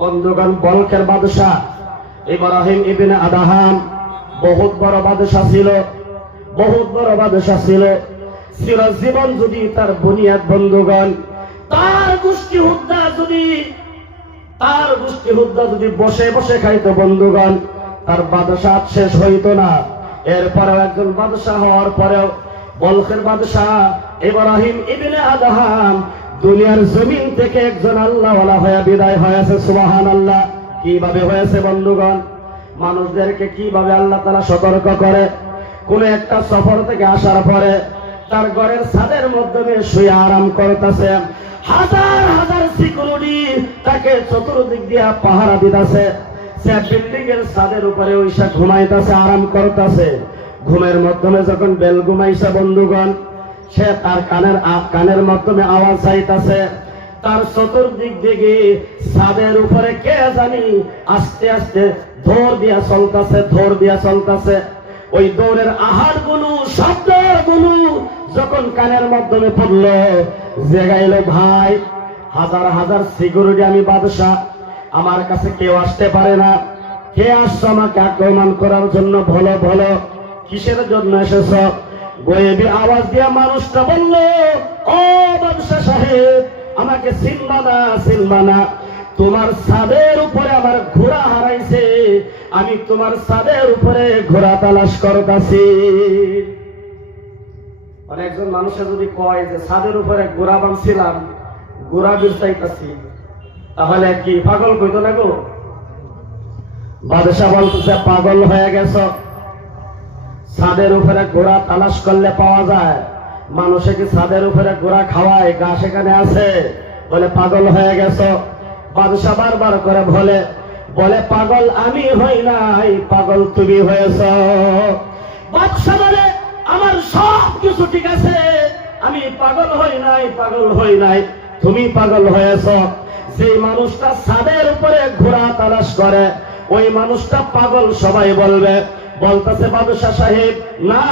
বন্ধুগণ, বলকের বাদশাহ ইব্রাহিম ইবনে আদহাম বহুত বড় বাদশাহ ছিল, বহুত বড় বাদশাহ ছিল। চিরজীবন যদি তার বুনিয়াদ বন্ধুগণ, তার গোষ্ঠী হুদ্দা যদি বসে বসে খাইতো বন্ধুগণ, তার বাদশাহ শেষ হইতো না। এরপরেও একজন বাদশাহ হওয়ার পরেও বলকের বাদশাহ ইব্রাহিম ইবনে আদহাম দুনিয়ার জমিন থেকে একজন আল্লাহওয়ালা হয়ে বিদায় হয়েছে। সুবহানাল্লাহ। কিভাবে হয়েছে বন্ধুগণ? মানুষদেরকে কিভাবে আল্লাহ তাআলা সতর্ক করে। কোন একটা সফর থেকে আসার পরে তার ঘরের ছাদের মাধ্যমে শুয়ে আরাম করতেছে, হাজার হাজার সিকিউরিটি তাকে চতুর্দিক দিয়ে পাহারা দিতেছে। সে বিল্ডিং এর ছাদের উপরে ওইসা ঘুমাইতেছে, আরাম করতেছে। ঘুমের মাধ্যমে যখন বেল ঘুমাইছে বন্ধুগণ, সে তার কানের মাধ্যমে আওয়াজ চাইতেছে। তার চতুর্দিক দিকে ছাদের উপরে কে জানি আস্তে আস্তে ধর দিয়া চলতেছে। ওই দৌড়ের আহার গুলো, শব্দের গুলো যখন কানের মাধ্যমে পড়লো, জেগাইল, ভাই হাজার হাজার সিকিউরিটি, আমি বাদশাহ, আমার কাছে কেউ আসতে পারে না। কে আসছো আমাকে আক্রমণ করার জন্য? বলো বলো, কিসের জন্য এসেছ? গয়েবী আওয়াজ দিয়া মানুষটা বলল, ও বাদশাহ সাহেব, আমাকে চিনবা না, তোমার ছাদের উপরে আমার ঘোড়া হারাইছে, আমি তোমার ছাদের উপরে ঘোড়া তালাশ করতেছি। অনেকজন মানুষের যদি কয় যে ছাদের উপরে ঘোড়া বাঁধছিলাম, ঘোড়া বিরসাইতেছি, তাহলে কি পাগল কইতো না গো? বাদশাহ বলতেছে, পাগল হয়ে গেছ? ছাদের উপরে ঘোড়া তালাশ করলে পাওয়া যায়? মানুষে কি ছাদের উপরে ঘোড়া খাওয়ায়? গা সেখানে আছে? বলে পাগল হয়ে গেছ। বাদশাহ বারবার করে বলে পাগল আমি হই নাই, পাগল তুমি হয়েছ। বাদশাহ বলে, আমার সব কিছু ঠিক আছে, আমি পাগল হই নাই, তুমি পাগল হয়েছ। যে মানুষটা ছাদের উপরে ঘোড়া তালাশ করে, ওই মানুষটা পাগল সবাই বলবে। বলতেছে, বাদশাহ সাহেব, না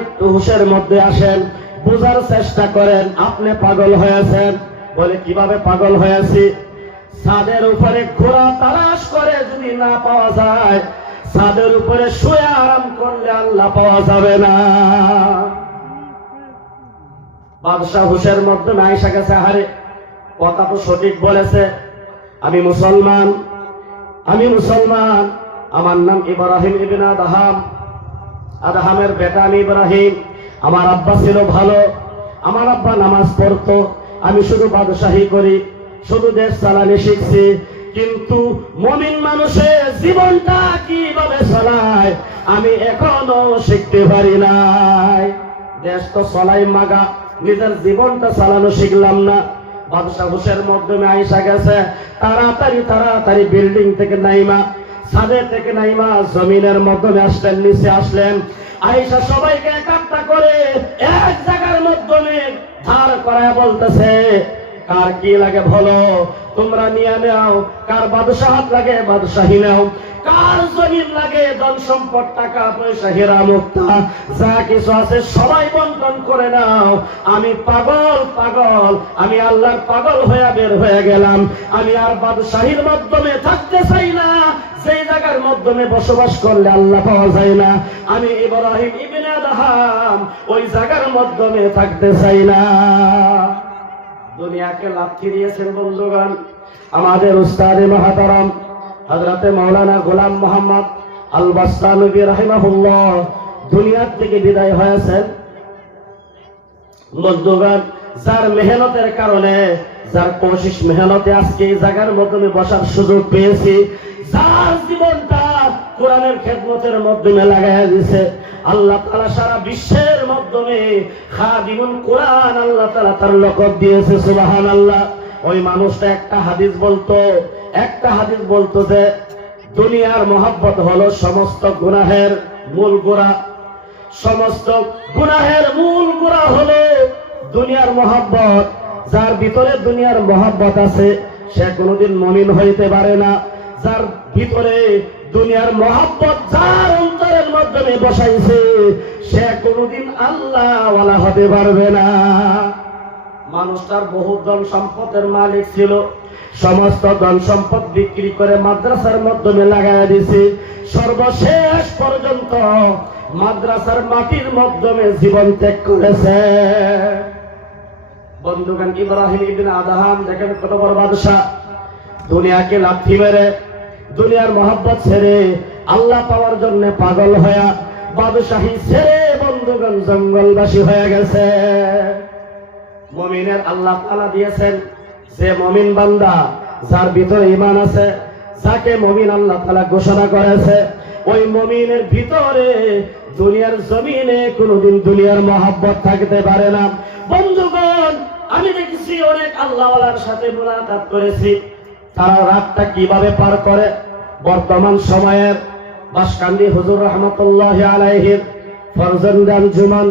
একটু হুঁশের মধ্যে আসেন, বুঝার চেষ্টা করেন, আপনি পাগল হয়েছেন। বলে, কিভাবে পাগল হয়েছি? ছাদের উপরে ঘোড়া তালাশ করে যদি না পাওয়া যায়, ছাদের উপরে শুয়ে আরাম করলে আল্লাহ পাওয়া যাবে না। বাদশাহ হুঁশের মধ্যে আয়েশা গেছে, আরে কথা তো সঠিক বলেছে, আমি মুসলমান, আমার নাম ইব্রাহিম ইবনে আদহামের বেটা আমি ইব্রাহিম। আমার আব্বা ছিল ভালো, আমার আব্বা নামাজ পড়তো, আমি শুধু বাদশাহী করি, শুধু দেশ চালানি শিখছি। কিন্তু মুমিন মানুষের জীবনটা কিভাবে চালায় আমি এখনো শিখতে পারি নাই। দেশ তো চলাই মাগা, নিজের জীবনটা চালানো শিখলাম না। বাদশাহ হুঁশের মাধ্যমে আয়েশা গেছে, তাড়াতাড়ি বিল্ডিং থেকে নাইমা, ছাদের থেকে নাইমা জমিনের মাধ্যমে আসলেন, নিচে আসলেন। আয়েশা সবাইকে একাত্তা করে এক জায়গার মাধ্যমে ধার করায় বলতেছে, কার কি লাগে বলো, তোমরা নিয়ে নাও। কার বাদশাহাত লাগে, বাদশাহী নাও। কার জমিন লাগে, ধন সম্পদ, টাকা পয়সা, হীরা মুক্তা, যা কিছু আছে সবাই বন্টন করে নাও। আমি পাগল, আমি আল্লাহর পাগল হয়ে বের হয়ে গেলাম। আমি আর বাদশাহীর মাধ্যমে থাকতে চাই না, সেই জায়গার মাধ্যমে বসবাস করলে আল্লাহ পাওয়া যায় না। আমি ইব্রাহিম ইবনে আদহাম ওই জায়গার মাধ্যমে থাকতে চাই না। দুনিয়াকে লাথি দিয়েছেন বন্ধুগণ আমাদের উস্তাদে মুহতারাম হযরতে মাওলানা গোলাম মোহাম্মদ আল বাসতামি রাহিমাহুল্লাহ। দুনিয়ার থেকে বিদায় হয়েছেন বন্ধুগণ, যার মেহনতের কারণে, যার কোশিশ মেহনতে আজকে এই জায়গার মাধ্যমে বসার সুযোগ পেয়েছি, যার জীবনটা কোরআনের খেদমতের মাধ্যমে লাগাইয়া দিয়েছে আল্লাহ তাআলা, সারা বিশ্বের মাধ্যমে খাদিমুল কোরআন আল্লাহ তাআলা তার লকব দিয়েছে। সুবহানাল্লাহ। ওই মানুষটা একটা হাদিস বলতো যে দুনিয়ার মহব্বত হলো সমস্ত গুনাহের মূল গোড়া। সমস্ত গুনাহের মূল গোড়া হলো দুনিয়ার মহব্বত। যার ভিতরে দুনিয়ার মহব্বত আছে সে কোনোদিন মুমিন হইতে পারে না। যার ভিতরে দুনিয়ার মহব্বত যার অন্তরের মাধ্যমে বসাইছে সে কোনোদিন আল্লাহওয়ালা হতে পারবে না। মানুষটার বহু ধন সম্পদের মালিক ছিল, সমস্ত ধন সম্পদ বিক্রি করে মাদ্রাসার মাধ্যমে লাগাইয়া দিছি। সর্বশেষ পর্যন্ত মাদ্রাসার মাটির মাধ্যমে জীবন ত্যাগ করেছে। বন্ধুগণ, ইব্রাহিম ইবনে আদহাম দেখেন কত বড় বাদশা, দুনিয়াকে লাথি মেরে দুনিয়ার মহব্বত ছেড়ে আল্লাহ পাওয়ার জন্য পাগল হয়ে বাদশাহী ছেড়ে বন্ধুগণ জঙ্গলবাসী হয়ে গেছে। মুমিনের আল্লাহ তাআলা দিয়েছেন যে মুমিন বান্দা যার ভিতরে ঈমান আছে, যাকে মুমিন আল্লাহ তাআলা ঘোষণা করেছে, ওই মুমিনের ভিতরে দুনিয়ার জমিনে কোনোদিন দুনিয়ার মহব্বত থাকতে পারে না। বন্ধুগণ, আমি দেখেছি অনেক আল্লাহওয়ালার সাথে মুলাকাত করেছি, তারা রাতটা কিভাবে পার করে। বর্তমান সময়ের বাসকান্দি হুজুর রহমতুল্লাহ আলাইহির ফরজন্দ আঞ্জুমান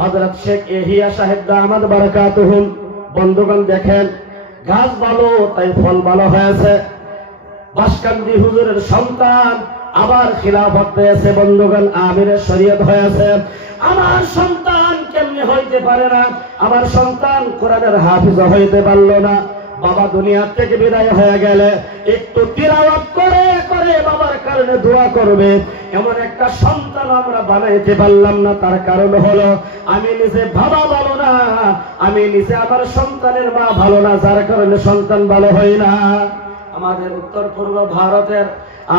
হযরত শেখ এহিয়া সাহেব দামাত বারাকাতুহুম। বন্ধুগণ দেখেন, গাছ ভালো তাই ফল ভালো হয়েছে। বাসকান্দি হুজুরের সন্তান আবার খিলাফত পেয়েছে। বন্ধুগণ, আমিরের শরীয়ত হয়েছে। আমার সন্তান কেমনে হইতে পারে না? আমার সন্তান কোরআনের হাফিজ হইতে পারলো না। বাবা দুনিয়া থেকে বিদায় হয়ে গেলে একটু তিলাওয়াত করে করে বাবার কারণে দোয়া করবে, এমন একটা সন্তান আমরা বানাইতে পারলাম না। তার কারণ হলো আমি নিজে বাবা ভালো না, আমি নিজে আমার সন্তানের মা ভালো না, যার কারণে সন্তান ভালো হয় না। আমাদের উত্তর পূর্ব ভারতের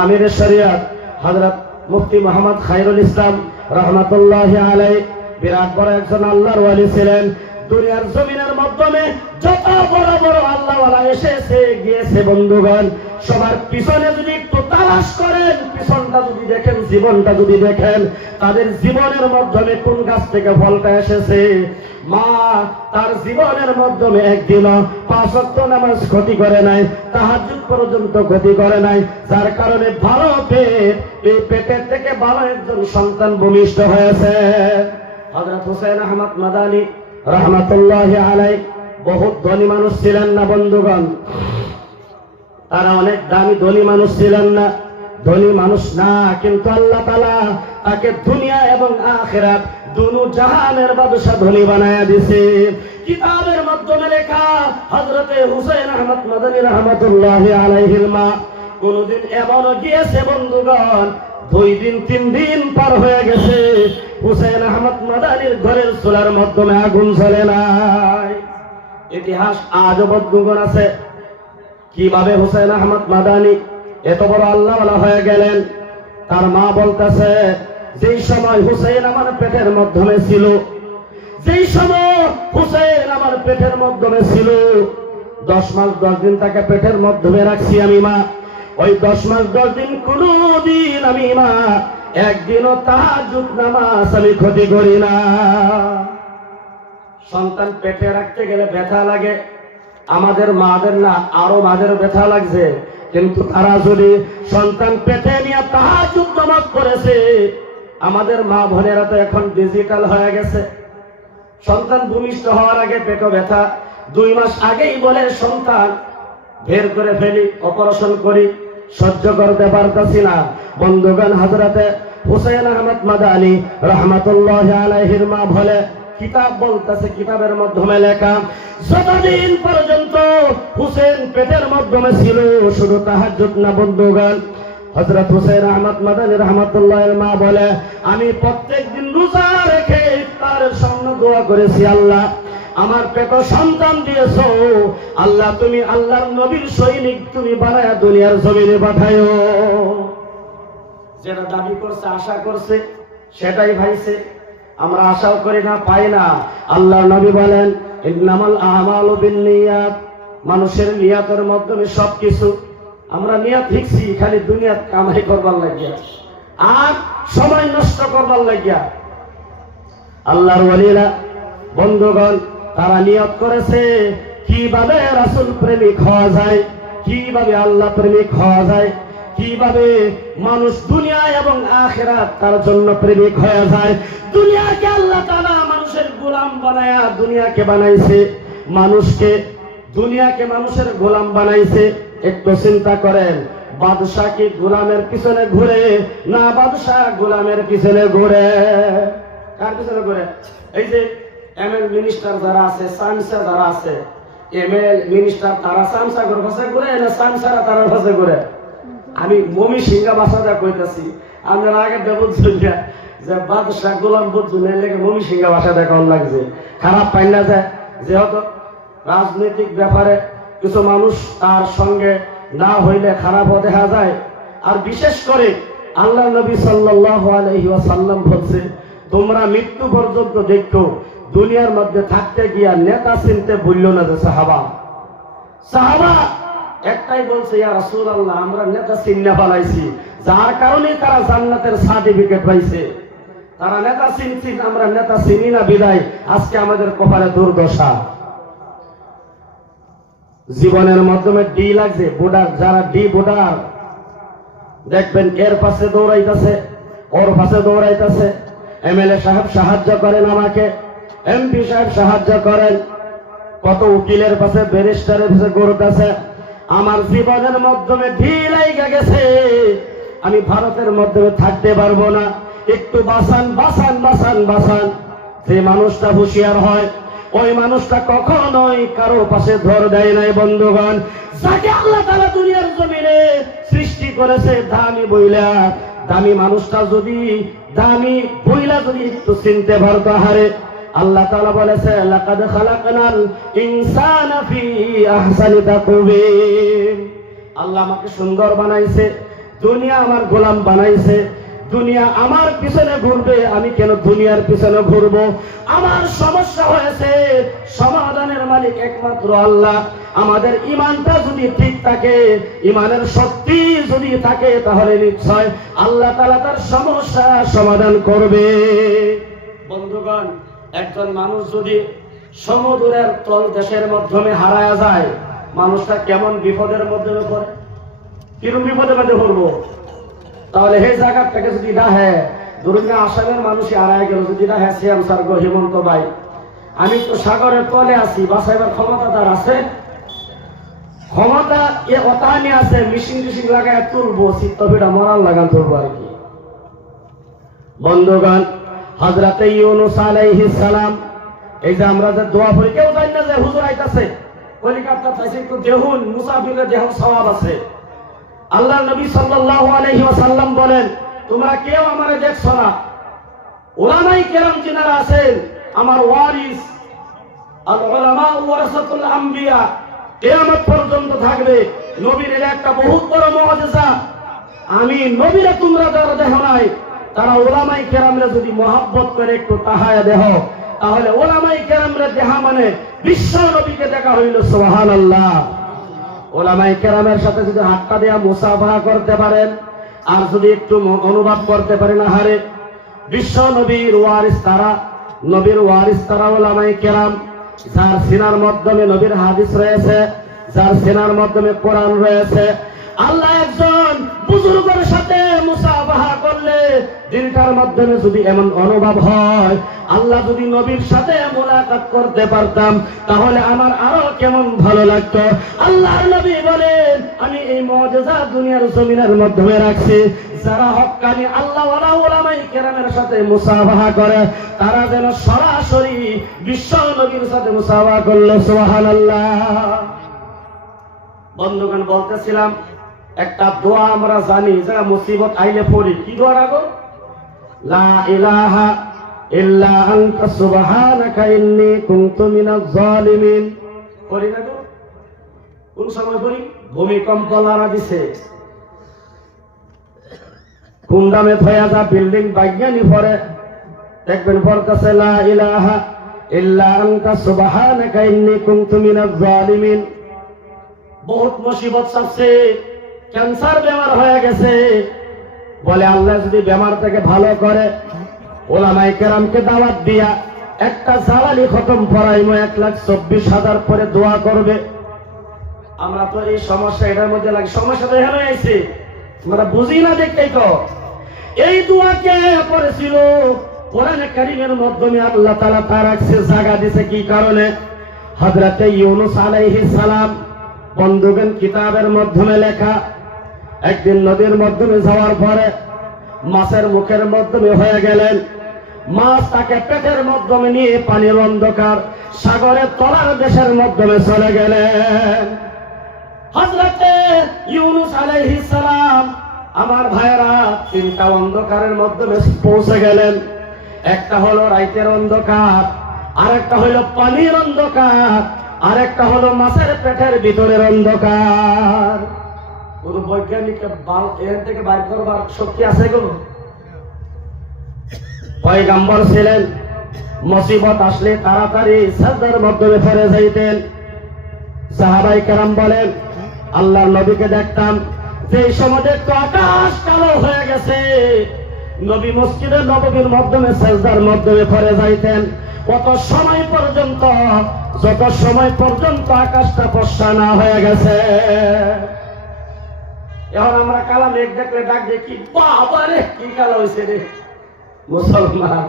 আমিরের শরিয়ত হযরত মুফতি মুহাম্মদ খায়রুল ইসলাম রাহমাতুল্লাহি আলাইহি বিরাট বড় একজন আল্লাহর ওয়ালি ছিলেন। দুনিয়ার জমিনের মাধ্যমে যত বড় বড় আল্লাহওয়ালা এসেছে গিয়েছে, বন্ধুগণ সবার পিছনে যদি একটু তালাশ করেন, পিছনটা যদি দেখেন, জীবনটা যদি দেখেন, তাদের জীবনের মাধ্যমে কোন গাছ থেকে ফলটা এসেছে। মা তার জীবনের মাধ্যমে একদিনও 5 ওয়াক্ত নামাজ ক্ষতি করে নাই, তাহাজ্জুদ পর্যন্ত ক্ষতি করে নাই, যার কারণে ভালো পেট, এই পেটের থেকে ভালো একজন সন্তান ভূমিষ্ঠ হয়েছে। হযরত হুসাইন আহমদ মাদানী রহমতুল্লাহি আলাইহি বহুত ধনী মানুষ ছিলেন না বন্ধুগণ, তারা অনেক দামি ধনী মানুষ ছিলেন না, ধনী মানুষ না, কিন্তু আল্লাহ তাআলা তাকে দুনিয়া এবং আখিরাত দুনো জাহানের বাদশা ধনী বানায়া দিয়েছে। কিতাবের মাধ্যমে লেখা হযরতে হুসাইন আহমদ মাদানী রহমতুল্লাহি আলাইহির মা কোনদিন এমন গিয়েছে বন্ধুগণ, 2 দিন 3 দিন পার হয়ে গেছে, হুসাইন আহমদ মাদানীর ঘরের চুলার মাধ্যমে আগুন জ্বলে নাই। ইতিহাস আজও বদগুণ আছে কিভাবে হুসাইন আহমদ মাদানী এত বড় আল্লাহওয়ালা হয়ে গেলেন। তার মা বলতেছে, যেই সময় হুসাইন আমার পেটের মাধ্যমে ছিল, যেই সময় হুসাইন আমার পেটের মাধ্যমে ছিল, 10 মাস 10 দিন তাকে পেটের মাধ্যমে রাখছি আমি মা। ওই 10 মাস 10 দিন কোনদিন আমি মা একদিনও তাহাজ্জুদ নামাজ আমি ক্ষতি করি না। সন্তান পেটে রাখতে গেলে ব্যথা লাগে, আমাদের মাদের না আরো মাদের ব্যথা লাগছে, কিন্তু তারা যদি সন্তান পেটে নিয়ে তাহাজ্জুদ নামাজ পড়েছে, আমাদের মা বোনেরা তো এখন ডিজিটাল হয়ে গেছে। সন্তান ভূমিষ্ঠ হওয়ার আগে পেটে ব্যথা, 2 মাস আগেই বলে সন্তান বের করে ফেলি, অপারেশন করি, সহ্য করতে পারতাছি না। বন্ধুগণ, হযরতে হুসাইন আহমদ মাদানী রহমাতুল্লাহি আলাইহির মা বলে, কিতাব বলতেছে, কিতাবের মাধ্যমে লেখা, যতদিন পর্যন্ত হুসেন পেটের মাধ্যমে ছিল শুধু তাহাজ্জুদ না বন্ধুগণ। হযরত হুসাইন আহমদ মাদানী রহমাতুল্লাহির মা বলে, আমি প্রত্যেকদিন রোজা রেখে ইফতারের সামনে দোয়া করেছি, আল্লাহ আমার পেটে সন্তান দিয়েছো, আল্লাহ তুমি আল্লাহর নবীর সৈনিক তুমি বানায়া দুনিয়ার জমিনে পাঠায়ো। যেটা দাবি করছে, আশা করছে, সেটাই ভাইছে। আমরা আশাও করি না, পাই না। আল্লাহর নবী বলেন, ইন্নামাল আমালু বিন্নিয়াত, মানুষের নিয়াতের মাধ্যমে সবকিছু। আমরা নিয়াত লিখছি খালি দুনিয়াত কামাই করবার লাগিয়া আর সময় নষ্ট করবার লাগিয়া। আল্লাহর ওয়ালিরা বন্ধুগণ, তারা নিয়ত করেছে কিভাবে রাসূল প্রেমিক হওয়া যায়, কিভাবে আল্লাহ প্রেমিক হওয়া যায়, কিভাবে মানুষ দুনিয়া এবং আখিরাত তার জন্য প্রেমিক হয়ে যায়। দুনিয়াকে আল্লাহ তাআলা মানুষের গোলাম বানায়া দুনিয়াকে বানাইছে, দুনিয়াকে মানুষের গোলাম বানাইছে। একটু চিন্তা করেন, বাদশা কি গোলামের পিছনে ঘুরে না বাদশা গোলামের পিছনে ঘুরে? কার পিছনে ঘুরে? এই যে এমএল মিনিস্টার যারা আছে, চান্সেলর যারা আছে, এমএল মিনিস্টার তারা সামসাগর ভাষা করে না সামসারা তারা ভাষা করে। আমি মমি সিংহা ভাষাটা কইতাছি, আপনারা আগে বুঝছেন যে বাদশাহ গোলাম বুঝুন লেগে মমি সিংহা ভাষাটা কেমন লাগছে, খারাপ পাই না যায়। যেহেতু রাজনৈতিক ব্যাপারে কিছু মানুষ তার সঙ্গে না হইলে খারাপও দেখা যায়। আর বিশেষ করে আল্লাহ নবী সাল্লাল্লাহু আলাইহি ওয়াসাল্লাম বলছে, তোমরা মৃত্যু পর্যন্ত দেখো দুনিয়ার মধ্যে থাকতে গিয়া নেতা চিনতে ভুললো না। যে সাহাবা একটাই বলছে, ইয়া রাসূলুল্লাহ, আমরা নেতা চিন্না ফেলাইছি, যার কারণে তারা জান্নাতের সার্টিফিকেট পাইছে। তারা নেতা চিনছি, আমরা নেতা চিনি না বিদায় আজকে আমাদের কপালে দুর্দশা। জীবনের মাধ্যমে ডি লাগছে ভোটার, যারা ডি ভোটার দেখবেন এর পাশে দৌড়াইতেছে, ওর পাশে দৌড়াইতেছে। এমএলএ সাহেব সাহায্য করেন আমাকে, এমপি সাহেব সাহায্য করেন, কত উকিলের পাশে ব্যারিস্টারের পাশে ঘুরতেছে। আমার জীবনের মাধ্যমে ঢিল লাগা গেছে, আমি ভারতের মাধ্যমে থাকতে পারবো না, একটু বাঁচান বাঁচান বাঁচান বাঁচান। যে মানুষটা হুঁশিয়ার হয় ওই মানুষটা কখনোই কারো পাশে ধর দেয় নাই। বন্ধুগণ, যাকে আল্লাহ তাআলা দুনিয়ার জমিনে সৃষ্টি করেছে দামি বইলা, দামি মানুষটা যদি দামি বইলা যদি একটু চিনতে পারতো, হারে আল্লাহ তাআলা বলেছে, লাকাদ খালাকনাল ইনসানা ফি আহসানি তাকওয়িম। আল্লাহ আমাকে সুন্দর বানাইছে, দুনিয়া আমার গোলাম বানাইছে, দুনিয়া আমার পিছনে ঘুরবে, আমি কেন দুনিয়ার পিছনে ঘুরবো? আমার সমস্যা হয়েছে, সমাধানের মালিক একমাত্র আল্লাহ। আমাদের ঈমানটা যদি ঠিক থাকে, ঈমানের শক্তি যদি থাকে, তাহলে নিশ্চয় আল্লাহ তাআলা তার সমস্যা সমাধান করবে। বন্ধুগণ, একজন মানুষ যদি সমুদ্রের তল দেশের মাধ্যমে হারায়া যায়, মানুষটা কেমন বিপদের মধ্যে পড়ে, কিরকম বিপদের মধ্যে পড়বো? তাহলে সেই জায়গাটাকে যদি না হ্যাঁ ধরুন আসামের মানুষই হারায় গেল, যদি না হ্যাঁ সিএম স্যার গো হেমন্ত ভাই, আমি তো সাগরের তলে আছি, বাঁচাইবার ক্ষমতা তার আছে? ক্ষমতা এ অতানি আছে, মিশিং টিশিং লাগায় তুলবো, চিত্তপিটা মরাল লাগান তুলবো আর কি। বন্ধুগণ, হযরতে ইউনূস আলাইহিস সালাম, এই যে আমরা যে দোয়া করি, কেউ জানি না যে হুজুর আইতাছে, কলিকাতা চাইছে একটু দেখুন, মুসাফিরের দেহ সওয়াব আছে। আল্লাহ নবী সাল্লাল্লাহু আলাইহি ওয়াসাল্লাম বলেন, তোমরা কেউ আমারে দেখছো না, উলামায়ে কেরাম যিনারা আছেন আমার ওয়ারিস, আল উলামা ওয়ারাসাতুল আম্বিয়া, কিয়ামত পর্যন্ত থাকবে। নবীর একটা বহুত বড় মুআজিজা, আমি নবীরে তোমরা যারা দেখো নাই, তারা উলামায়ে কেরামরে যদি মহব্বত করে একটু তাহায়া দেহ, তাহলে উলামায়ে কেরামরে দেখা মানে বিশ্ব নবীকে দেখা হইল। সুবহানাল্লাহ। উলামায়ে কেরামের সাথে যদি হাতটা দেয়া মুসাফাহা করতে পারেন, আর যদি একটু অনুভব করতে পারেন, আহারে বিশ্ব নবীর ওয়ারিস তারা, নবীর ওয়ারিস তারা উলামায়ে কেরাম, যার সিনার মাধ্যমে নবীর হাদিস রয়েছে, যার সিনার মাধ্যমে কোরআন রয়েছে। আল্লাহ একজন বুজুর্গের সাথে মুসাফাহা করলে দিনটার মাধ্যমে যদি এমন অনুভব হয়, আল্লাহ যদি নবীর সাথে মুলাকাত করতে পারতাম, তাহলে আমার আরো কেমন ভালো লাগতো। আল্লাহর নবী বলেন, আমি এই মুআজিজা দুনিয়ার জমিনের মাধ্যমে রাখছি, যারা হক্কানি আল্লাহ ওয়ালা উলামায়ে কেরামের সাথে মুসাফাহা করে, তারা যেন সরাসরি বিশ্ব নবীর সাথে মুসাফাহা করলো। সুবহানাল্লাহ। বন্ধুগণ, বলতেছিলাম একটা দোয়া আমরা জানি, যারা মুসিবত আইলে পড়ি, কি দোয়া রাখো? লা ইলাহা ইল্লা আনতা সুবহানাকা ইন্নী কুনতু মিনাজ জালিমিন। পড়ি না গো? কোন সময় পড়ি? ভূমিকম্প লারা দিছে, কুন্ডামে থয়া যা বিল্ডিং বাগ্যানি পড়ে, দেখবেন পড়তেছে লা ইলাহা ইল্লা আনতা সুবহানাকা ইন্নী কুনতু মিনাজ জালিমিন। বহুত মুসিবত চাচ্ছে, ক্যান্সার বেমার হয়ে গেছে, বলে আল্লাহ যদি বেমার থেকে ভালো করে, উলামায়ে কেরামকে দাওয়াত দিয়া একটা জালালি খতম পড়াইমো, 1,24,000 পরে দোয়া করবে। আমরা তো এই সমস্যা এটার মধ্যে লাগে, সমস্যা তো এখানে আইছে, আমরা বুঝি না দেখতেই তো। এই দোয়াকে পড়েছিল কোরআনে কারীমের মাধ্যমে, আল্লাহ তাআলা তার রাখছে, জায়গা দিছে কি কারণে? হযরতে ইউনূস আলাইহিস সালাম, বন্ধুগণ কিতাবের মাধ্যমে লেখা, একদিন নদীর মাধ্যমে যাওয়ার পরে মাছের মুখের মাধ্যমে হয়ে গেলেন। মাছ তাকে পেটের মাধ্যমে নিয়ে পানির অন্ধকার সাগরের তলার দেশের মাধ্যমে চলে গেলেন। হযরতে ইউনূস আলাইহিস সালাম আমার ভাইরা তিনটা অন্ধকারের মাধ্যমে পৌঁছে গেলেন। একটা হলো রাতের অন্ধকার, আরেকটা হলো পানির অন্ধকার, আরেকটা হলো মাছের পেটের ভিতরের অন্ধকার। কোন বৈজ্ঞানিকের এর থেকে বাইর করবার শক্তি আছে গো? পয়গম্বর ছিলেন, মুসিবত আসলে তাড়াতাড়ি সাজদার মাধ্যমে ফিরে যাইতেন। সাহাবায়ে কেরাম বলেন, আল্লাহর নবীকে দেখতাম যে সময় দেখতো আকাশ কালো হয়ে গেছে, নবী মসজিদে নববীর মাধ্যমে সাজদার মাধ্যমে ফিরে যাইতেন। কত সময় পর্যন্ত, যত সময় পর্যন্ত আকাশটা ফর্সা না হয়ে গেছে। এখন আমরা কালা মেঘ দেখলে ডাক দেখি, বাবা রে কি কালো হয়েছে রে। মুসলমান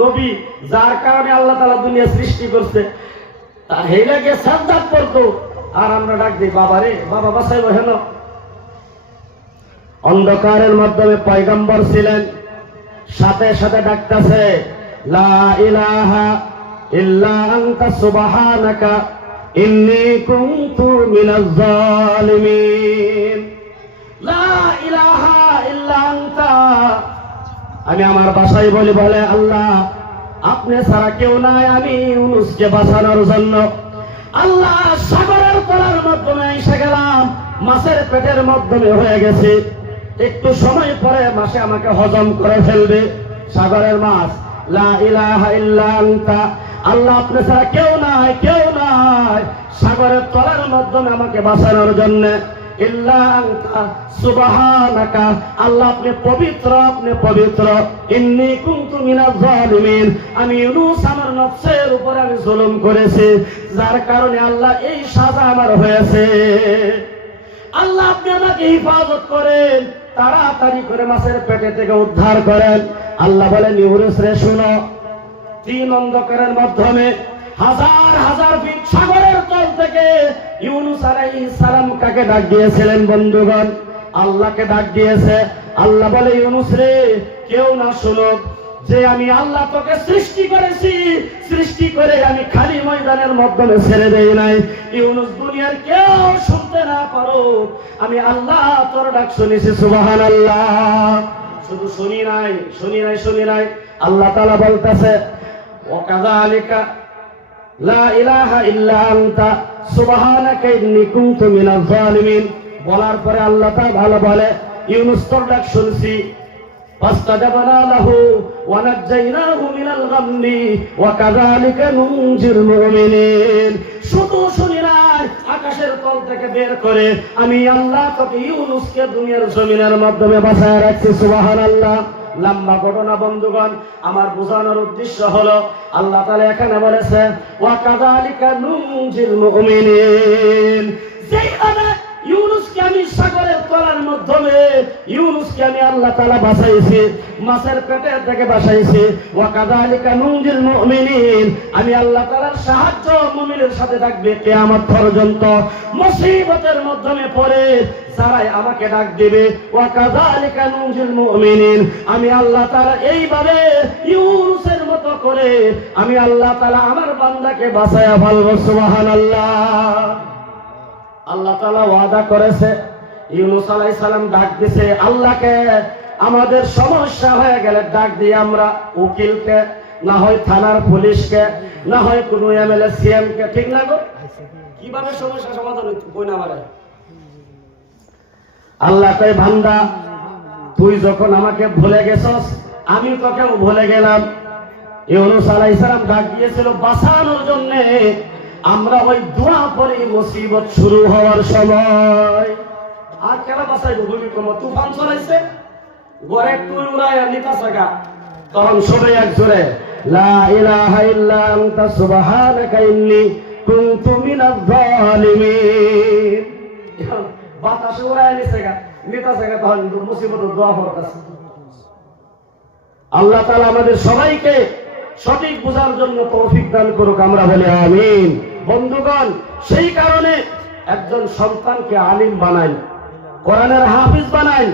নবী যার কারণে আল্লাহ তাআলা দুনিয়া সৃষ্টি করছে, তা হেলে গিয়ে সাজদা করতো, আর আমরা ডাক দিই বাবা রে, বাবা বাঁচাইব হেন। অন্ধকারের মাধ্যমে পয়গম্বর ছিলেন, সাথে সাথে ডাকতেছে, লা ইলাহা ইল্লা আনতা সুবহানাকা ইন্নী কুনতু মিনাজ জালিমিন। লা ইলাহা ইল্লা আনতা, আমি আমার ভাষায় বলি, বলে আল্লাহ আপনি ছাড়া কেউ নাই, আমি ইউনূসকে বাঁচানোর জন্য আল্লাহ সাগরের তলার মাধ্যমে এসে গেলাম, মাছের পেটের মাধ্যমে হয়ে গেছে। একটু সময় পরে মাছে আমাকে হজম করে ফেলবে। সাগরের মাছ, লা ইলাহা ইল্লা আনতা, আল্লাহ আপনি ছাড়া কেউ নাই, কেউ নাই, সাগরের তলার মাধ্যমে আমাকে বাঁচানোর জন্য। ইল্লা আনতা সুবহানাকা, আল্লাহ আপনি পবিত্র, আপনি পবিত্র। ইন্নী কুনতু মিনাজ জালিমিন, আমি ইউনূস আমার নফসের উপরে আমি জুলুম করেছি, যার কারণে আল্লাহ এই সাজা আমার হয়েছে। আল্লাহ আপনি আমাকে হিফাজত করেন, তাড়াতাড়ি করে মাছের পেটে থেকে উদ্ধার করেন। আল্লাহ বলেন, ইউনূস রে শুনো, তিন অন্ধকারের মাধ্যমে হাজার হাজার ফিট সাগরের তল থেকে ইউনূস আলাইহিস সালাম কাকে ডাক দিয়েছিলেন বন্ধুগণ? আল্লাহকে ডাক দিয়েছে। আল্লাহ বলে, ইউনূস রে কেউ না শুনুক যে আমি আল্লাহ তোকে সৃষ্টি করেছি, সৃষ্টি করে আমি খালি ময়দানের মাধ্যমে ছেড়ে দেই নাই। ইউনূস দুনিয়ার কেউ শুনতে না পারো, আমি আল্লাহ তোর ডাক শুনেছি। সুবহানাল্লাহ। শুধু শুনি নাই, শুনি নাই, শুনি নাই, আল্লাহ তাআলা বলতেছে, ওয়াকাযালিকা লা ইলাহা ইল্লা আনতা সুবহানাকা ইন্নী কুনতু মিনাজ জালিমিন। বলার পরে আল্লাহ তাআলা ভালো বলে, ইউনূস তোর ডাক শুনছি, ফাস্তাজাবনা লাহু ওয়া নাজ্জাইনাহু মিনাল গাম্মি ওয়া কাযালিকা নুনজিল মুমিনিন। শুধু শুনি নাই, আকাশের তল থেকে বের করে আমি আল্লাহ তোকে ইউনূসকে দুনিয়ার জমিনের মাধ্যমে বাঁচায় রাখছি। সুবহানাল্লাহ। লম্বা ঘটনা বন্ধুগণ, আমার বোঝানোর উদ্দেশ্য হলো আল্লাহ তাআলা এখানে বলেছেন, ওয়া কাযালিকা নুনজিল মুমিনিন। যেইভাবে ইউনূসকে আমি সাগরের তলার মাধ্যমে, ইউনূসকে আমি আল্লাহ তাআলা বাঁচাইছি, মাছের পেটে থেকে বাঁচাইছি, ওয়া কাযালিকা নুনজিল মুমিনিন, আমি আল্লাহ তাআলার সাহায্য মুমিনের সাথে থাকবে কিয়ামত পর্যন্ত। মুসিবতের মাধ্যমে পড়ে যারাই আমাকে ডাক দিবে, ওয়া কাযালিকা নুনজিল মুমিনিন, আমি আল্লাহ তাআলা এইভাবে ইউনূসের মতো করে আমি আল্লাহ তাআলা আমার বান্দাকে বাঁচায়া ফেলব। সুবহানাল্লাহ। আল্লাহ তাআলা ওয়াদা করেছে, ইউনূস আলাইহিস সালাম ডাক দিছে আল্লাহকে, আমাদের সমস্যা হয়ে গেলে ডাক দিই আমরা উকিলকে, না হয় থানার পুলিশকে, না হয় কোনো এমএলএ সিএম কে, ঠিক না গো? কিভাবে সমস্যা সমাধান হইতো কই না মারে? আল্লাহ কয়, বান্দা তুই যখন আমাকে ভুলে গেছস, আমি তোকেও ভুলে গেলাম। ইউনূস আলাইহিস সালাম ডাক দিয়েছিল বাঁচানোর জন্য। আমরা ওই দোয়া পরে মুসিবত শুরু হওয়ার সময়, আর কেন বাঁচাইব? ভূমিকম্প, তুফান চলাইছে, ঘরে টুই উড়ায় নিতাছে গা, তখন সবাই এক জোরে লা ইলাহা ইল্লা আনতা সুবহানাকা ইন্নী কুনতু মিনাজ জালিমিন। বাতাসে উড়ায় নিছে গা, নিতাছে গা, তখন মুসিবতের দোয়া পড়তেছে। আল্লাহ তাআলা আমাদের সবাইকে সঠিক বোঝার জন্য তৌফিক দান করুক, আমরা বলি আমিন। বন্ধুগণ, সেই কারণে একজন সন্তানকে আলিম বানাই, কোরআনের হাফিজ বানাই,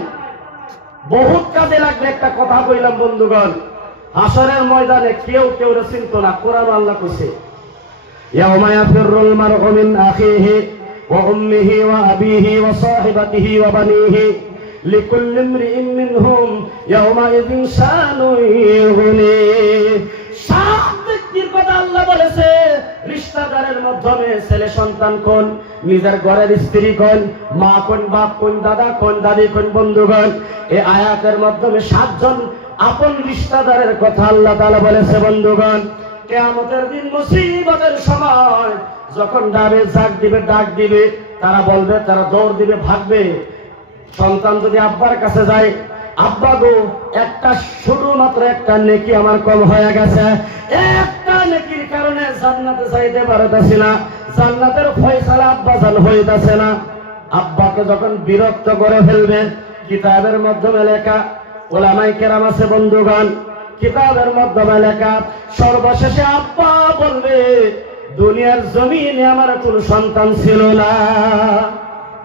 বহুত কাজে লাগবে। একটা কথা কইলাম বন্ধুগণ, হাসরের ময়দানে কেউ কেউ চিনত না। কোরআন আল্লাহ কইছে ইয়াউমা ইয়াফিরুল মারউ মিন আখিহি ওয়া উম্মিহি ওয়া আবিহি ওয়া সাহিবাতিহি ওয়া বানিহি লিকুল্লি ইমরিইন মিনহুম ইয়াউমাইযিন শানুন ইউগনি। সাত ব্যক্তির কথা আল্লাহ বলেছে, রিশতাদারের মাধ্যমে ছেলে সন্তান কোন, নিজের ঘরের স্ত্রী কোন, মা কোন, বাপ কোন, দাদা কোন, দাদি কোন, বন্ধুগণ। এই আয়াতের মাধ্যমে সাতজন আপন রিশতাদারের কথা আল্লাহ তাআলা বলেছে। বন্ধুগণ, কিয়ামতের দিন মুসিবতের সময় যখন ডাক দিবে তারা বলবে, তারা দৌড় দিবে, ভাগবে। সন্তান যদি আব্বার কাছে যায়, আব্বা গো একটা শুধুমাত্র একটা নেকি আমার কম হয়ে গেছে, একটা নেকির কারণে জান্নাতে যাইতে পারতেছি না, জান্নাতের ফয়সালা আব্বা জান হইতাছে না। আব্বাকে যখন বিরক্ত করে ফেলবে, কিতাবের মাধ্যমে লেখা, ওলামায়ে কেরাম আছে বন্ধুগণ, কিতাবের মাধ্যমে লেখা, সর্বশেষে আব্বা বলবে দুনিয়ার জমিনে আমার কোন সন্তান ছিল না।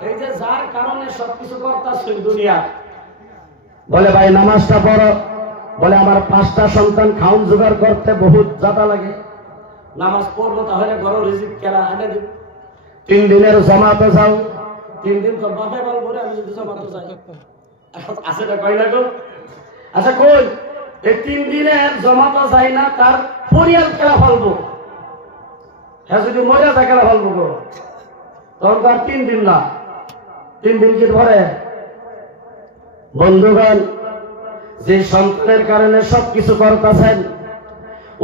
এই যে যার কারণে সবকিছু করতেছে দুনিয়া, বলে ভাই নামাজটা পড়ো, বলে আমার 5টা সন্তান খাউন জোগাড় করতে বহুত জাতা লাগে, নামাজ পড়বো তাহলে ঘর রিজিক কেনা এনে দিব। 3 দিনের জমাতে যাও, 3 দিন তো বাপে বলবো রে আমি যদি জমাতে যাই আছে না, কই না গো? আচ্ছা কই এই 3 দিনের জমাতে যাই না, তার পরিয়াল কেলা ফলবো, হ্যাঁ যদি মজা থাকে কেলা ফলবো গো, তখন তো আর 3 দিন না, 3 দিন কি ধরে? বন্ধুগণ, যে সন্তানের কারণে সবকিছু করতেছেন,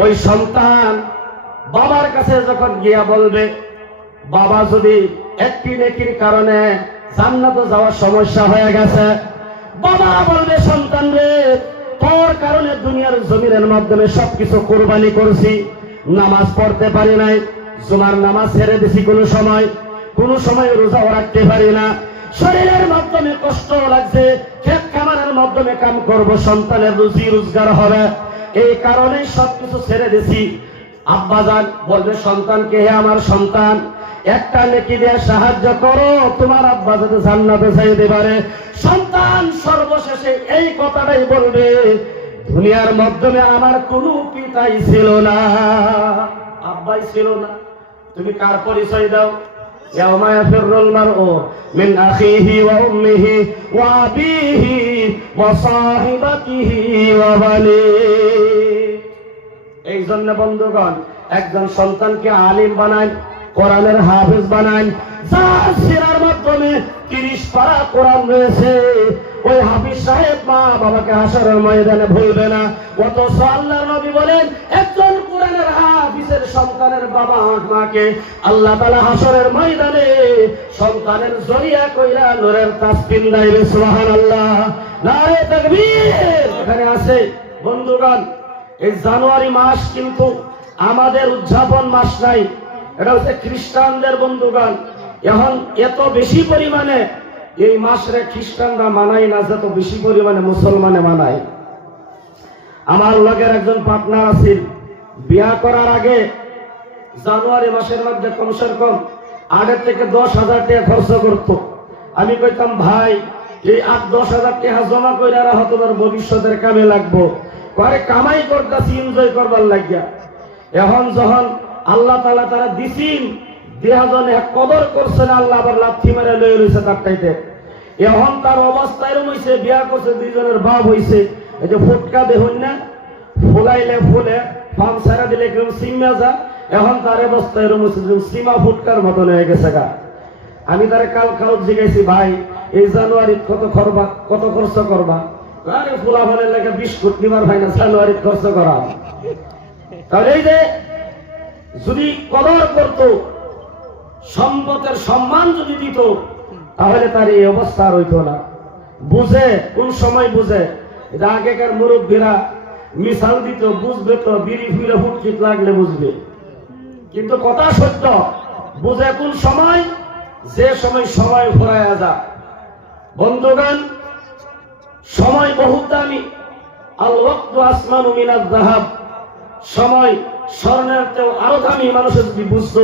ওই সন্তান বাবার কাছে যখন গিয়া বলবে, বাবা যদি একটি নেকির কারণে জান্নাতে যাওয়ার সমস্যা হয়ে গেছে, বাবা বলবে সন্তান রে তোর কারণে দুনিয়ার জমিনের মাধ্যমে সবকিছু কোরবানি করছি, নামাজ পড়তে পারি নাই, জুমার নামাজ ছেড়ে দিছি, কোনো সময় রোজাও রাখতে পারি না, শরীরের মাধ্যমে কষ্ট লাগছে, ক্ষেত খামারের মাধ্যমে কাম করব, সন্তানের রুজি রোজগার হবে, এই কারণে সবকিছু ছেড়ে দিছি। আব্বাজান বলবে সন্তানকে, হে আমার সন্তান একটা নেকি দিয়ে সাহায্য করো, তোমার আব্বা যাতে জান্নাতে যাইতে পারে। সন্তান সর্বশেষে এই কথাটাই বলবে, দুনিয়ার মাধ্যমে আমার কোনো পিতাই ছিল না, আব্বাই ছিল না, তুমি কার পরিচয় দাও? ইয়াউমা ইয়াফিরুল মারউ মিন আখিহি ওয়া উম্মিহি ওয়া আবিহি ওয়া সাহিবাতিহি ওয়া বানিহি। এই জন্য বন্ধুগণ, একজন সন্তানকে আলিম বানান, কোরআনের হাফেজ বানান, যার সিরার মাধ্যমে 30 পারা কোরআন রয়েছে, ওই হাফিজ সাহেব মা বাবাকে হাসরের ময়দানে ভুলবে না। অথচ আল্লাহর নবী বলেন, একজন কোরআনের হাফিজের সন্তানের বাবা মাকে আল্লাহ তাআলা হাসরের ময়দানে সন্তানের জরিয়া কইরা নূরের তাজ পিন্দাইবে। সুবহানাল্লাহ, নারে তাকবীর। এখানে আছে বন্ধুগণ, এই জানুয়ারি মাস কিন্তু আমাদের উদযাপন মাস নাই, এটা হচ্ছে খ্রিস্টানদের বন্ধুগণ। এখন এত বেশি পরিমাণে এই মাসরে খ্রিস্টানরা মানায় না, যত বেশি পরিমাণে মুসলমানে মানায়। আমার লগের একজন পার্টনার আছিল, বিয়া করার আগে জানুয়ারি মাসের মধ্যে কমসে কম 8 থেকে 10,000 টাকা খরচ করত। আমি কইতাম ভাই এই 8-10,000 টাকা জমা করে রাখো, তোমার ভবিষ্যতের কামে লাগবো। পরে কামাই করতেছি এনজয় করবার লাগিয়া। এখন যখন আল্লাহ তাআলা তারা দিছিন, দেহজনে কদর করছে না, আল্লাহ আবার লাথি মেরে লয়ে রয়েছে তার টাইতে। এখন তার অবস্থা এরকম হয়েছে, বিয়া করছে, 2 জনের ভাব হয়েছে, এই যে ফুটকা দেখুন না, ফুলাইলে ফুলে ফার্ম ছাড়া দিলে কেউ সিমা যা, এখন তার অবস্থা এরকম হয়েছে সীমা ফুটকার মতন হয়ে গেছে গা। আমি তার কাল জিজ্ঞাসি, ভাই এই জানুয়ারি কত খরচ করবা? আরে ফুলা ফলের লেগে বিস্কুট নিবার হয় না, জানুয়ারি খরচ করা। তাহলে এই যে যদি কদর করত, সম্পদের সম্মান যদি দিত, তাহলে তার এই অবস্থা হইতো না। বুঝে, কোন সময় বুঝে, এটা আগেকার মুরব্বীরা মিশাল দিত, বুঝবে তো, বিড়ি ফিরে হুটকিট লাগলে বুঝবে। কিন্তু কথা সত্য, বুঝে কোন সময়, যে সময় ফুরায়া যা। বন্ধুগণ, সময় বহুত দামি। আল ওয়াক্তু আসমানু মিনাজ যাহাব, সময় স্বর্ণের চেয়েও আরো দামি। মানুষের যদি বুঝতো,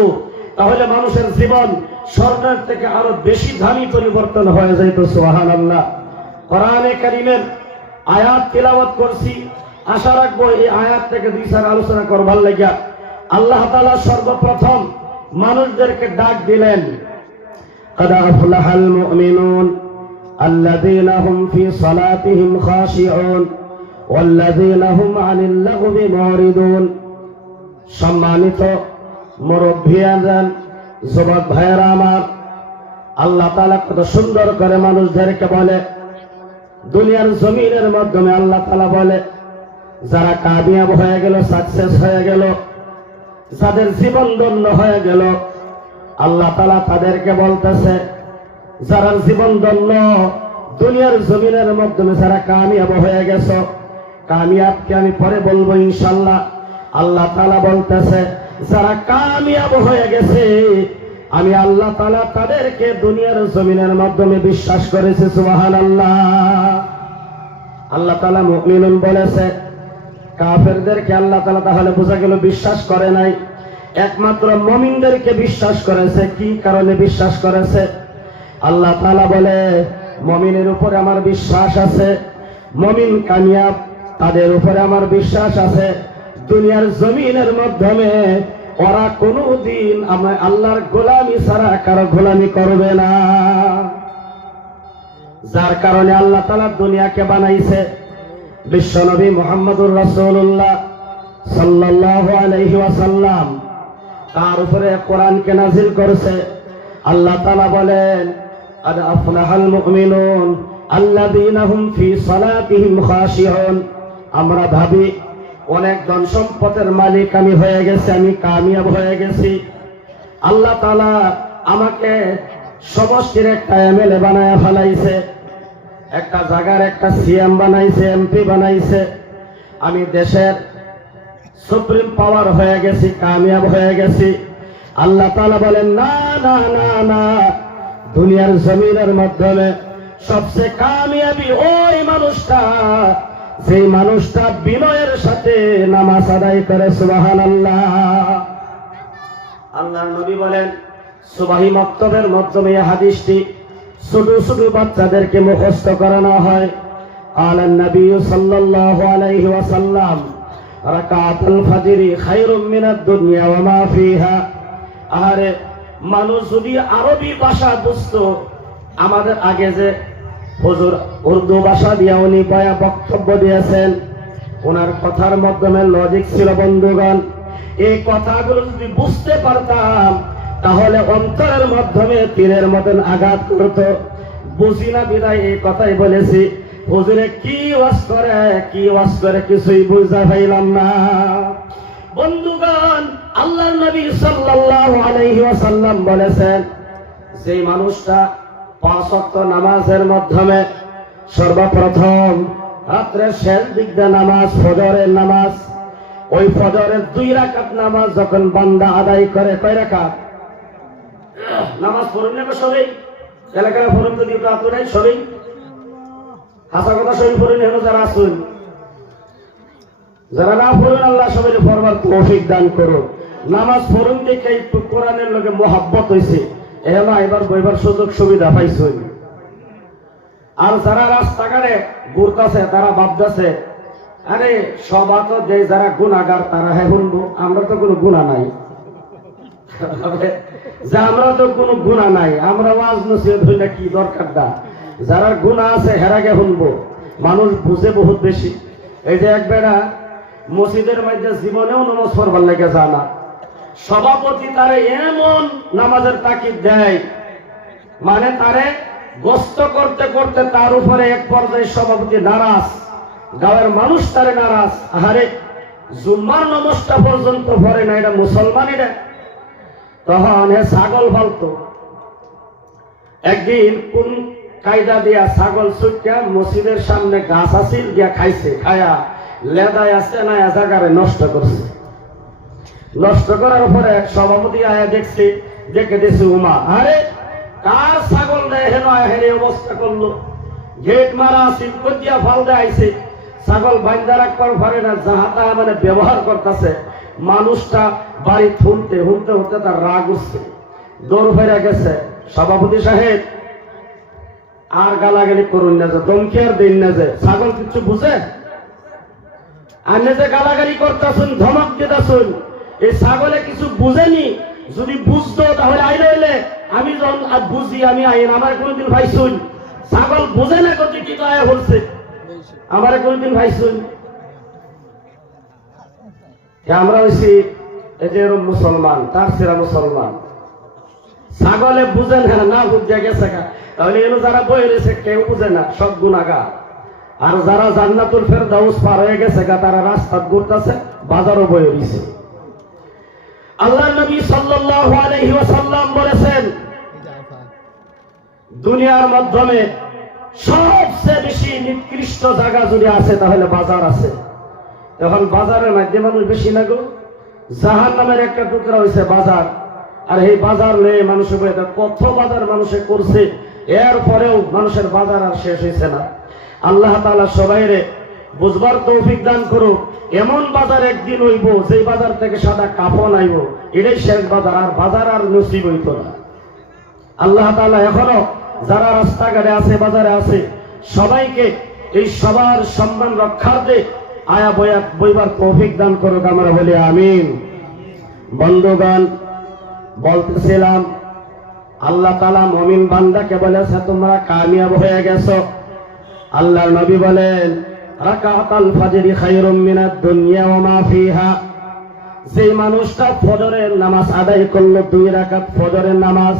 তাহলে মানুষের জীবন স্বর্ণের থেকে আরো বেশি দামি পরিবর্তন হয়ে যাইত। সুবহানাল্লাহ। কোরআনে কারীমের আয়াত তিলাওয়াত করছি, আশা রাখবো এই আয়াত থেকে দুই চার আলোচনা করবার লাগিয়া। আল্লাহ তাআলা সর্বপ্রথম মানুষদেরকে ডাক দিলেন, قد أفلح المؤمنون الذين هم في صلاتهم خاشعون والذين هم عن اللغو معرضون। সম্মানিত মুরব্বিয়ান, যুবক ভাইয়েরা আমার, আল্লাহ তাআলা কত সুন্দর করে মানুষদেরকে বলে, দুনিয়ার জমিনের মাধ্যমে আল্লাহ তাআলা বলে, যারা কামিয়াব হয়ে গেল, সাকসেস হয়ে গেল, যাদের জীবন ধন্য হয়ে গেল, আল্লাহ তাআলা তাদেরকে বলতেছে, যারা জীবন ধন্য দুনিয়ার জমিনের মাধ্যমে যারা কামিয়াব হয়ে গেছো, কামিয়াবকে আমি পরে বলবো ইনশাআল্লাহ। আল্লাহ তাআলা বলতেছে, যারা কামিয়াব হয়ে গেছে আমি আল্লাহ তাআলা তাদেরকে দুনিয়ার জমিনের মাধ্যমে বিশ্বাস করেছে। সুবহানাল্লাহ। আল্লাহ তাআলা মুমিনুন বলেছে, কাফেরদেরকে আল্লাহ তাআলা তাহলে বোঝা গেল বিশ্বাস করে নাই, একমাত্র মুমিনদেরকে বিশ্বাস করেছে। কি কারণে বিশ্বাস করেছে? আল্লাহ তাআলা বলে, মুমিনের উপরে আমার বিশ্বাস আছে, মুমিন কামিয়াব, তাদের উপরে আমার বিশ্বাস আছে। দুনিয়ার জমিনের মাধ্যমে ওরা কোনদিন আমার আল্লাহর গোলামি ছাড়া কারো গোলামি করবে না। যার কারণে আল্লাহ তাআলা দুনিয়াকে বানাইছে। বিশ্বনবী মুহাম্মদুর রাসূলুল্লাহ সাল্লাল্লাহু আলাইহি ওয়াসাল্লাম, তার উপরে কোরআনকে নাযিল করেছে। আল্লাহ তাআলা বলেন, قد أفلح المؤمنون الذين هم في صلاتهم خاشعون। আমরা ভাবি অনেক ধন সম্পদের মালিক আমি হয়ে গেছি, আমি কামিয়াব হয়ে গেছি। আল্লাহ তাআলা আমাকে সমষ্টির একটা এমএলএ বানায় ফেলাইছে, একটা জায়গার একটা সিএম বানাইছে, এমপি বানাইছে, আমি দেশের সুপ্রিম পাওয়ার হয়ে গেছি, কামিয়াব হয়ে গেছি। আল্লাহ তাআলা বলেন, না না না না, দুনিয়ার জমিনের মাধ্যমে সবচেয়ে কামিয়াবি ওই মানুষটা, যে মানুষটা বিনয়ের সাথে নামাজ আদায় করে। সুবহানাল্লাহ। আল্লাহর নবী বলেন, সুবহি মক্তবের মাধ্যমে এই হাদিসটি ছোট ছোট বাচ্চাদেরকে মুখস্থ করানো হয়। আলান নবী সাল্লাল্লাহু আলাইহি ওয়াসাল্লাম, রাকাতুল ফজরি খায়রুম মিনাদ দুনিয়া ওয়া মা ফিহা। আরে মানুষ যদি আরবি ভাষা বুঝতো, আমাদের আগে যে হুজুর উর্দু ভাষা দিয়ে উনি বক্তব্য দিয়েছেন, ওনার কথার মাধ্যমে লজিক ছিল বন্ধুগণ। এই কথাগুলো যদি বুঝতে পারতাম তাহলে অন্তরের মাধ্যমে তীরের মতন আঘাত করত। বুঝি না বিদায় এই কথাই বলেছি। হুজুরে কি ওয়াজ করে কিছুই বুঝা পাইলাম না। বন্ধুগণ, আল্লাহর নবী সাল্লাল্লাহু আলাইহি ওয়াসাল্লাম বলেছেন, যে মানুষটা 5 ওয়াক্ত নামাজের মাধ্যমে সর্বপ্রথম রাত্রের শেষ দিক দিয়ে নামাজ, ফজরের নামাজ, ওই ফজরের 2 রাকাত নামাজ যখন বান্দা আদায় করে, কয় রাকাত নামাজ পড়েন না সবাই? এলাকায় পড়েন যদি তো নাই সবাই, হাসা কথা সবাই পড়েন, এখন যারা আসুন, যারা না পড়েন আল্লাহ সবাই পড়বার তৌফিক দান করুন। নামাজ পড়ুন দেখে একটু কোরআনের লগে মোহাব্বত হয়েছে, এমন এবার বইবার সুযোগ সুবিধা পাইছেন। আর যারা রাস্তাঘাটে ঘুরতেছে তারা ভাবতেছে, আরে সবা তো যে যারা গুনাহগার তারা হ্যাঁ শুনবো, আমরা তো কোনো গুনাহ নাই, যে আমরা তো কোনো গুনাহ নাই, আমরা ওয়াজ নসিহত হইলে কি দরকার দা, যারা গুনাহ আছে হেরাকে শুনবো। মানুষ বুঝে বহুত বেশি। এই যে এক বেড়া মসজিদের মধ্যে জীবনেও নামাজ পড়বার লেগে জানা, সভাপতি তারে এমন নামাজের তাকিদ দেয়, মানে তারে গস্ত করতে করতে তার উপরে এক পর্যায়ে সভাপতি নারাজ, গাঁয়ের মানুষ তারে নারাজ। আরে জুম্মার নমাজটা পর্যন্ত পড়ে না, এটা মুসলমান, এটা তখন হে ছাগল ফালতো। একদিন কোন কায়দা দিয়া ছাগল ছুটটা মসজিদের সামনে গাছ আছিল দিয়া খাইছে, খায়া লেদায় আছে না জায়গারে নষ্ট করছে। নষ্ট করার পরে সভাপতি আয়া দেখছে, দেখে দিছে উমা, আরে কার ছাগল দেয় হেন হেরে অবস্থা করলো, গেট মারা আছিল কতিয়া ফাল দেয় আইছে, ছাগল বাইন্দা রাখবার পারে না, যাহাতা মানে ব্যবহার করতেছে। মানুষটা বাড়ি হুনতে হুনতে হুনতে তার রাগ উঠছে, দৌড় ফেরা গেছে, সভাপতি সাহেব আর গালাগালি করুন না, যে দমকি আর দিন না, যে ছাগল কিছু বুঝে, আপনি যে গালাগালি করতেছেন, ধমক দিতেছেন, এই ছাগলে কিছু বুঝেনি। যদি বুঝতো তাহলে আইন হইলে আমি যখন বুঝি আমি আইন আমার কোনদিন ভাইছুন। ছাগল বুঝে না করতে কি আয়া বলছে আমার কোনদিন ভাইছুন। আমরা হয়েছি এই যে মুসলমান, তার সেরা মুসলমান। ছাগলে বুঝে না বুঝে গেছে তাহলে এগুলো যারা বই রয়েছে কেউ বুঝে না, সব গুনাহগার। আর যারা জান্নাতুল ফেরদাউস পার হয়ে গেছে তারা রাস্তা ঘুরতেছে, বাজারও বই রয়েছে। আল্লাহর নবী সাল্লাল্লাহু আলাইহি ওয়াসাল্লাম বলেছেন, দুনিয়ার মাধ্যমে সবচেয়ে বেশি নিকৃষ্ট জায়গা যদি আছে তাহলে বাজার আছে। এখন বাজারের মধ্যে মানুষ বেশি না গো, জাহান্নামের একটা টুকরা হয়েছে বাজার। আর এই বাজার নিয়ে মানুষের কত বাজার মানুষে করছে, এরপরেও মানুষের বাজার আর শেষ হয়েছে না। আল্লাহ তাআলা সবাইরে বুঝবার তৌফিক দান করুক। এমন বাজার একদিন হইব যেই বাজার থেকে সাদা কাফন আইব, এটাই শেষ বাজার, আর বাজার আর নসিব হইত না। আল্লাহ তাআলা এখনো যারা রাস্তাঘাটে আছে, বাজারে আছে, সবাইকে এই সবার সম্মান রক্ষার্থে আয়া বইবার তৌফিক দান করুক, আমরা বলি আমিন। বন্ধুগণ, বলতেছিলাম আল্লাহ তাআলা মুমিন বান্দাকে বলেছে তোমরা কামিয়াব হয়ে গেছো। আল্লাহর নবী বলেন, রাকাতাল ফাজরি খায়রুম মিনাদ দুনিয়া ওয়া মা ফিহা। যে মানুষটা ফজরের নামাজ আদায় করলো, 2 রাকাত ফজরের নামাজ,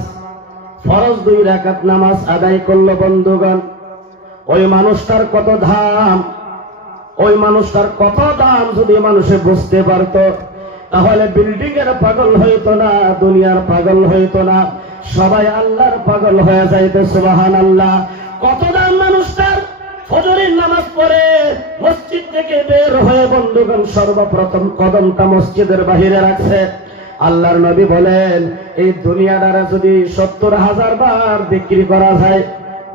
ফরজ 2 রাকাত নামাজ আদায় করলো, বন্ধুগণ, ওই মানুষটার কত দাম, ওই মানুষটার কত দাম যদি মানুষে বুঝতে পারতো তাহলে বিল্ডিং এর পাগল হইতো না, দুনিয়ার পাগল হইতো না, সবাই আল্লাহর পাগল হয়ে যাইতো। সুবহানাল্লাহ। কত দাম মানুষটার। ফজরের নামাজ পড়ে মসজিদ থেকে বের হয়ে বন্ধুগণ সর্বপ্রথম কদমটা মসজিদের বাহিরে রাখছে। আল্লাহর নবী বলেন, এই দুনিয়াটারে যদি 70,000 বার বিক্রি করা যায়,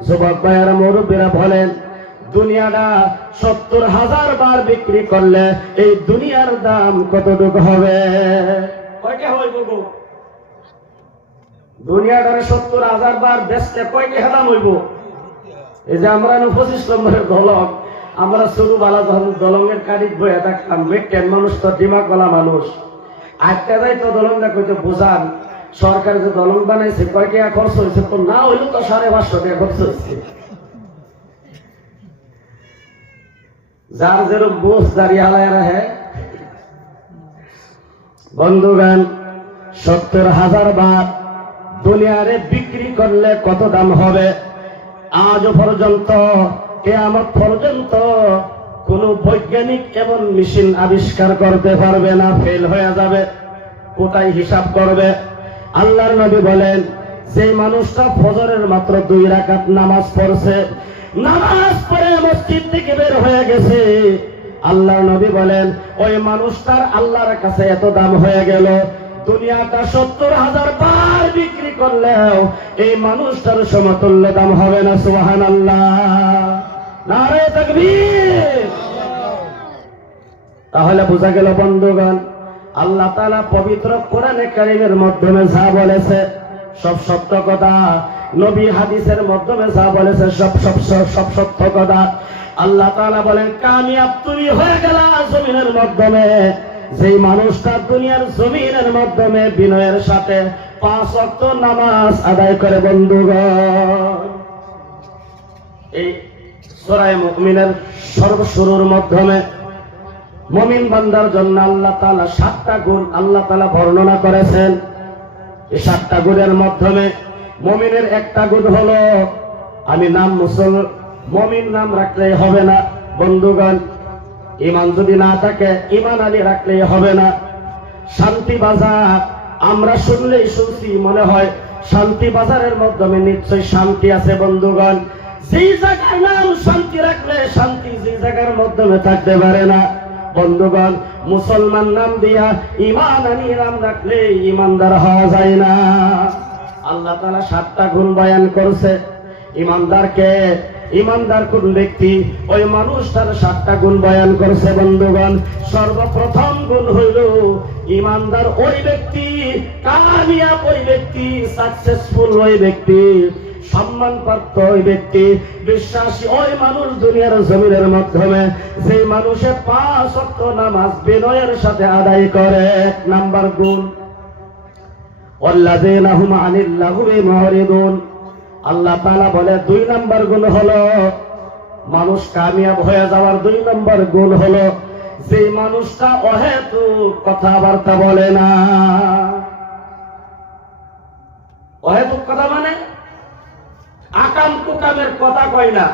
যুবক ভাইয়েরা মুরব্বীরা বলেন, দুনিয়াটা 70,000 বার বিক্রি করলে এই দুনিয়ার দাম কতটুকু হবে? কয়টা হইব গো? দুনিয়াটারে 70,000 বার বেচতে কয়টা দাম হইব? এই যে আমরা 25 নম্বরের দলং, আমরা শুরু বালা যখন দলঙের কাঠিত বইয়া থাকতাম, বেটেন মানুষ তো দিমাগওয়ালা মানুষ, আটটা যাই তো দলংটা কইতে বুঝান সরকার যে দলং বানাইছে কয় টাকা খরচ হয়েছে, তো না হইলো তো 550 টাকা খরচ হয়েছে। যার যেরকম বোঝ দাঁড়িয়ে হালায় রাখে। বন্ধুগণ, 70,000 বার দুনিয়ারে বিক্রি করলে কত দাম হবে? আজ পর্যন্ত, কিয়ামত পর্যন্ত কোন বৈজ্ঞানিক এমন মেশিন আবিষ্কার করতে পারবে না, ফেল হয়ে যাবে। কোথায় হিসাব করবে? আল্লাহর নবী বলেন, যে মানুষটা ফজরের মাত্র 2 রাকাত নামাজ পড়ছে, নামাজ পড়ে মসজিদ থেকে বের হয়ে গেছে, আল্লাহর নবী বলেন ওই মানুষটার আল্লাহর কাছে এত দাম হয়ে গেল, দুনিয়াটা 70,000 বার বিক্রি করলেও এই মানুষটার সমতুল্য দাম হবে না। সুবহানাল্লাহ, নারে তাকবীর। তাহলে বোঝা গেল বন্ধুগণ, আল্লাহ তাআলা পবিত্র কোরআনে কারীমের মাধ্যমে যা বলেছে সব সত্য কথা, নবী হাদিসের মাধ্যমে যা বলেছে সব সত্য কথা। আল্লাহ তাআলা বলেন, কামিয়াব তুমি হয়ে গেলা জমিনের মাধ্যমে যেই মানুষটা দুনিয়ার জমিনের মাধ্যমে বিনয়ের সাথে 5 ওয়াক্ত নামাজ আদায় করে। বন্ধুগণ, এই সূরা মুমিনের সর্বশুরুর মাধ্যমে মুমিন বান্দার জন্য আল্লাহ তাআলা 7টা গুণ আল্লাহ তাআলা বর্ণনা করেছেন। এই 7টা গুণের মাধ্যমে মুমিনের একটা গুণ হলো, আমি নাম মুমিন নাম রাখলেই হবে না বন্ধুগণ, ঈমান যদি না থাকে ঈমান আলী রাখলেই হবে না। শান্তি বাজার আমরা শুনলেই শুনছি মনে হয় শান্তি বাজারের মাধ্যমে নিশ্চয়ই শান্তি আছে। বন্ধুগণ, যেই জায়গার নাম শান্তি রাখলে শান্তি যে জায়গার মাধ্যমে থাকতে পারে না। বন্ধুগণ, মুসলমান নাম দিয়া ঈমান আলী নাম রাখলে ঈমানদার হওয়া যায় না। আল্লাহ তাআলা 7টা গুণ বয়ান করছে। ঈমানদারকে, ঈমানদার কোন ব্যক্তি, ওই মানুষটার 7টা গুণ বয়ান করছে। বন্ধুগণ, সর্বপ্রথম গুণ হইল ঈমানদার ওই ব্যক্তি, কামিয়াব ওই ব্যক্তি, সাকসেসফুল ওই ব্যক্তি সম্মানপ্রাপ্ত ওই ব্যক্তি, বিশ্বাসী ওই মানুষ দুনিয়ার জমিনের মাধ্যমে যে মানুষে 5 ওয়াক্ত নামাজ বিনয়ের সাথে আদায় করে। এক নাম্বার গুণ, ওয়াল্লাযীনা হুম আনিল লাগwi মুরিদুন। আল্লাহ তাআলা বলে 2 নাম্বার গুণ হলো, মানুষ কামিয়াব হয়ে যাওয়ার 2 নাম্বার গুণ হলো যে মানুষটা অহেতুক কথাবার্তা বলে না। অহেতুক কথা মানে আকাম কুকামের কথা কয় না।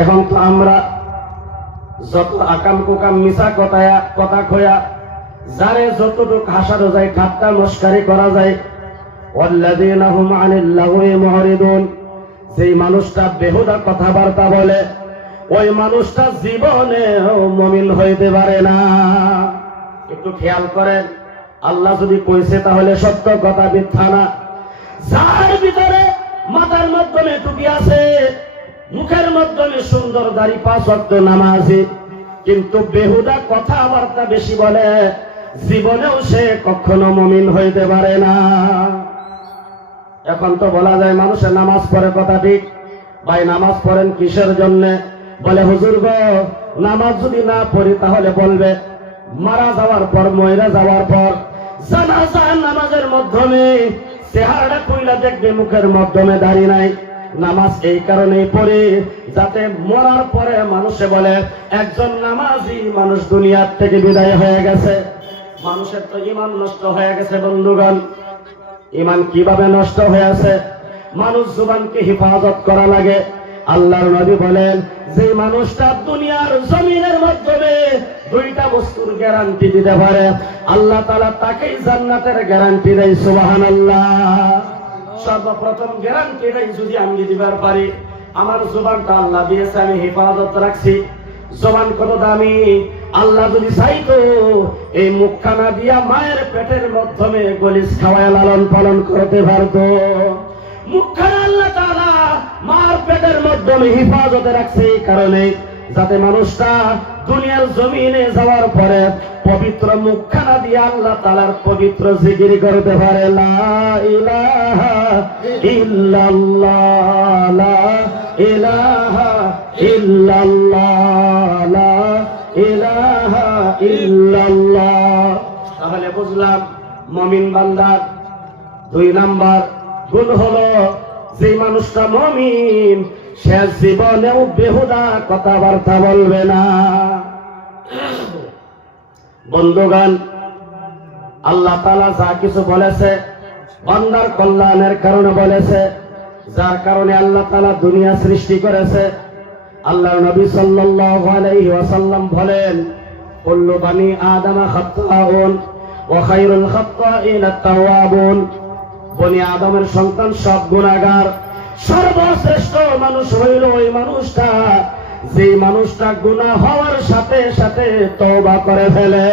এখন তো আমরা যত আকাম কুকাম মিছা কথা কয়া যারে যতটুক হাসানো যায়, ঠাট্টা মস্কারি করা যায়, ওয়াল্লাযীনা হুম আনিল লাগwi মুরিদুন, যেই মানুষটা বেহুদা কথাবার্তা বলে ওই মানুষটা জীবনেও মুমিন হইতে পারে না। একটু খেয়াল করেন, আল্লাহ যদি কইছে তাহলে সত্য কথা, মিথ্যা না। যার ভিতরে মাথার মাধ্যমে টুপি আছে, মুখের মাধ্যমে সুন্দর দাড়ি, 5 ওয়াক্ত নামাজি, কিন্তু বেহুদা কথাবার্তা বেশি বলে, জীবনেও সে কখনো মুমিন হইতে পারে না। এখন তো বলা যায় মানুষের নামাজ পড়ে, কথা ঠিক। ভাই নামাজ পড়েন কিসের জন্য? বলে হুজুর গো, নামাজ যদি না পড়ি তাহলে বলবে মারা যাওয়ার পর, মইরা যাওয়ার পর জানাজা নামাজের মাধ্যমে চেহারাটা কইলা দেখবে মুখের মাধ্যমে দাড়ি নাই। নামাজ এই কারণেই পড়ে যাতে মরার পরে মানুষে বলে একজন নামাজি মানুষ দুনিয়ার থেকে বিদায় হয়ে গেছে। মানুষের তো ঈমান নষ্ট হয়ে গেছে বন্ধুগণ। ঈমান কিভাবে নষ্ট হয়েছে? মানুষ জুবানকে হেফাজত করা লাগে। আল্লাহর নবী বলেন যে মানুষটা দুনিয়ার জমিনের মাধ্যমে 2টা বস্তুর গ্যারান্টি দিতে পারে, আল্লাহ তাআলা তাকেই জান্নাতের গ্যারান্টি দেয়। সুবহানাল্লাহ। সর্বপ্রথম গ্যারান্টি দেয় যদি আমি দিবার পারি, আমার জবানটা আল্লাহ দিয়েছে, আমি হেফাজত রাখছি। জবান কত দামি! আল্লাহ যদি চাইতো এই মুখখানা দিয়া মায়ের পেটের মাধ্যমে গলিস খাওয়ায় লালন পালন করতে পারতো। মুখখানা আল্লাহ তাআলা মার পেটের মাধ্যমে হেফাজতে রাখছে এই কারণে যাতে মানুষটা দুনিয়ার জমিনে যাওয়ার পরে পবিত্র মুখখানা দিয়ে আল্লাহ তাআলার পবিত্র জিকির করতে পারে। লা ইলাহা ইল্লাল্লাহ, লা ইলাহা ইল্লাল্লাহ, লা ইলাহা ইল্লাল্লাহ। তাহলে বুঝলাম মুমিন বান্দার 2 নাম্বার গুণ হলো যে মানুষটা মুমিন সে জীবনেও বেহুদা কথাবার্তা বলবে না। বন্ধুগণ, আল্লাহ তাআলা যা কিছু বলেছে বান্দার কল্যাণের কারণে বলেছে, যার কারণে আল্লাহ তাআলা দুনিয়া সৃষ্টি করেছে। আল্লাহর নবী সাল্লাল্লাহু আলাইহি ওয়াসাল্লাম বলেন, কুল্লু বানি আদম খাত্তাউন ওয়া খায়রুল খাত্তাইনা আত-তাওয়াবুন। বনি আদমের সন্তান সব গুনাহগার, সর্বশ্রেষ্ঠ মানুষ হইল ওই মানুষটা যে মানুষটা গুনাহ হওয়ার সাথে সাথে তওবা করে ফেলে।